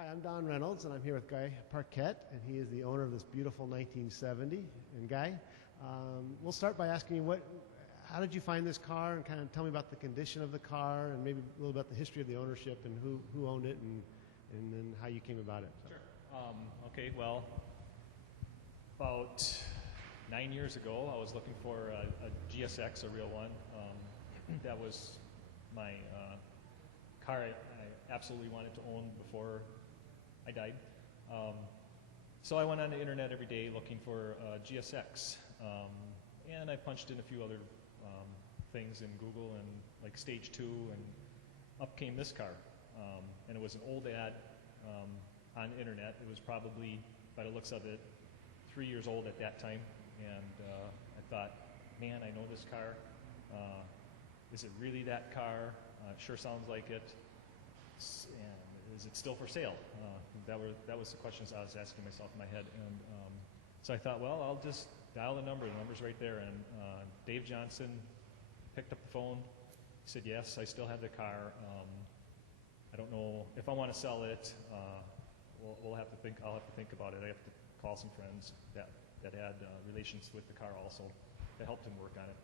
Hi, I'm Don Reynolds, and I'm here with Guy Parquette, and he is the owner of this beautiful 1970. And Guy, we'll start by asking you how did you find this car, and kind of tell me about the condition of the car, and maybe a little about the history of the ownership, and who owned it, and then how you came about it. So. Sure. Okay, well, about 9 years ago, I was looking for a GSX, a real one. That was my car I absolutely wanted to own before I died. So I went on the internet every day looking for GSX, and I punched in a few other things in Google, and like Stage 2, and up came this car. And it was an old ad on the internet. It was probably, by the looks of it, 3 years old at that time. And I thought, man, I know this car. Is it really that car? It sure sounds like it. And is it still for sale? That was the questions I was asking myself in my head. And so I thought, well, I'll just dial the number. The number's right there. And Dave Johnson picked up the phone. He said, yes, I still have the car. I don't know if I want to sell it. I'll have to think about it. I have to call some friends that had relations with the car also that helped him work on it.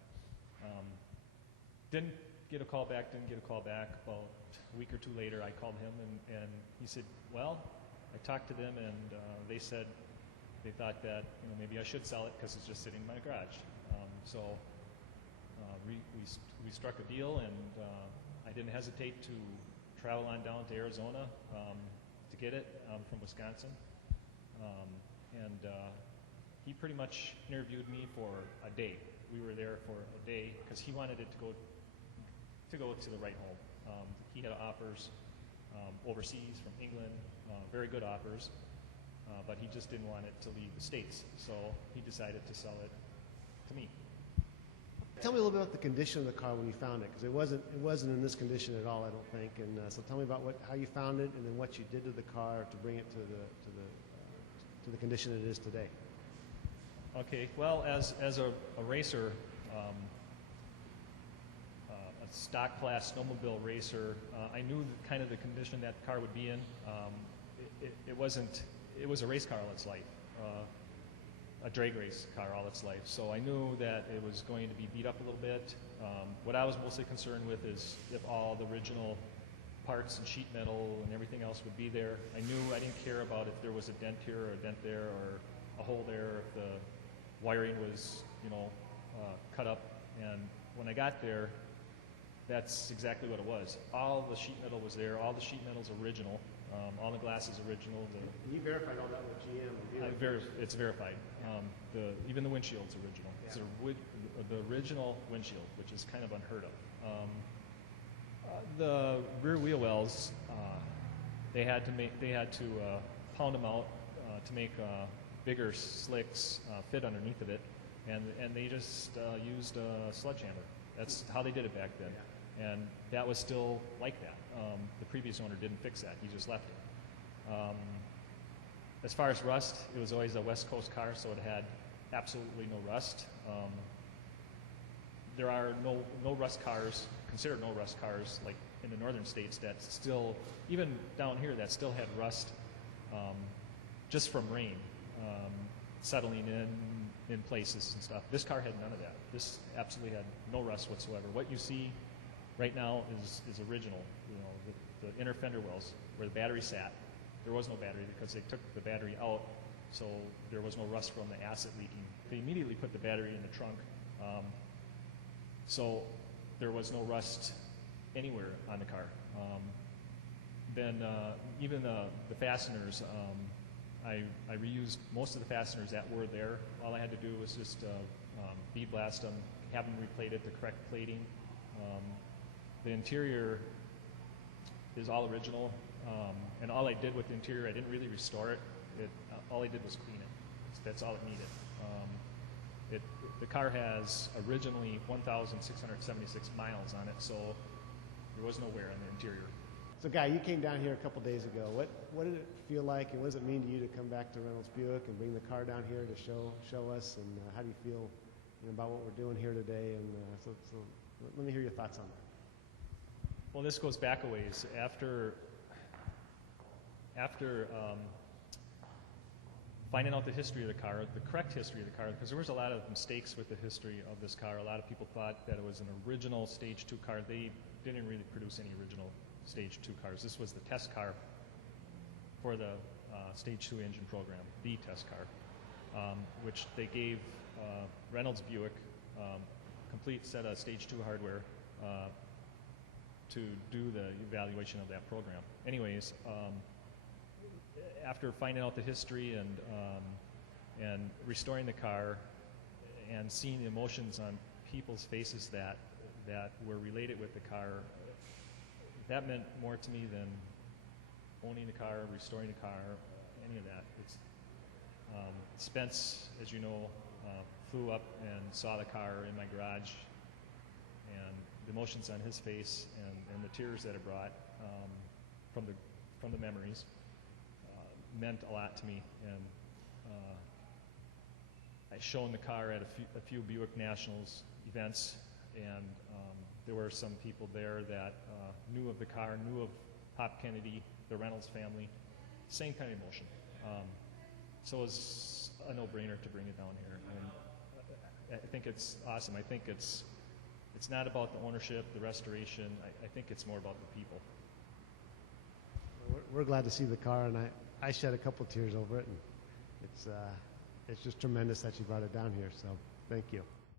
Didn't get a call back. About a week or two later, I called him, and he said, well, I talked to them, and they said they thought that maybe I should sell it because it's just sitting in my garage. So we struck a deal, and I didn't hesitate to travel on down to Arizona to get it from Wisconsin. And he pretty much interviewed me for a day. We were there for a day because he wanted it to go to the right home. He had offers overseas from England, very good offers, but he just didn't want it to leave the States. So he decided to sell it to me. Tell me a little bit about the condition of the car when you found it, because it wasn't in this condition at all, I don't think. And so tell me about how you found it, and then what you did to the car to bring it to the condition it is today. Okay. Well, as a racer, a stock class snowmobile racer, I knew kind of the condition that car would be in. It was a race car all its life, a drag race car all its life. So I knew that it was going to be beat up a little bit. What I was mostly concerned with is if all the original parts and sheet metal and everything else would be there. I didn't care about if there was a dent here or a dent there or a hole there, or if the wiring was, cut up. And when I got there, that's exactly what it was. All the sheet metal was there. All the sheet metal's original. All the glass is original. You verified all that with GM? It's verified. Even the windshield's original. Yeah. It's the original windshield, which is kind of unheard of. The rear wheel wells, they had to pound them out to make bigger slicks fit underneath of it, and they just used a sledgehammer. That's how they did it back then. Yeah. And that was still like that. The previous owner didn't fix that. He just left it. As far as rust, it was always a West Coast car, so it had absolutely no rust. There are no rust cars, considered no rust cars, like in the northern states that still, even down here, that still had rust just from rain settling in places and stuff. This car had none of that. This absolutely had no rust whatsoever. What you see right now is original. The inner fender wells where the battery sat, there was no battery because they took the battery out, so there was no rust from the acid leaking. They immediately put the battery in the trunk, so there was no rust anywhere on the car. Then even the fasteners, I reused most of the fasteners that were there. All I had to do was just bead blast them, have them replated the correct plating. The interior is all original, and all I did with the interior, I didn't really restore it. All I did was clean it. That's all it needed. The car has originally 1,676 miles on it, so there was no wear on the interior. So Guy, you came down here a couple days ago. What did it feel like, and what does it mean to you to come back to Reynolds Buick and bring the car down here to show us, and how do you feel about what we're doing here today? And so let me hear your thoughts on that. Well, this goes back a ways. After after finding out the history of the car, the correct history of the car, because there was a lot of mistakes with the history of this car. A lot of people thought that it was an original Stage 2 car. They didn't really produce any original Stage 2 cars. This was the test car for the Stage 2 engine program, the test car, which they gave Reynolds Buick complete set of Stage 2 hardware to do the evaluation of that program. Anyways, after finding out the history and restoring the car and seeing the emotions on people's faces that were related with the car, that meant more to me than owning the car, restoring the car, any of that. It's, Spence, as you know, flew up and saw the car in my garage, and the emotions on his face and the tears that it brought from the memories meant a lot to me. And I shown the car at a few Buick Nationals events, and there were some people there that knew of the car, knew of Pop Kennedy, the Reynolds family, same kind of emotion. So it was a no-brainer to bring it down here. And I think it's awesome. I think it's not about the ownership, the restoration. I think it's more about the people. We're glad to see the car, and I shed a couple tears over it, and it's just tremendous that you brought it down here, so thank you.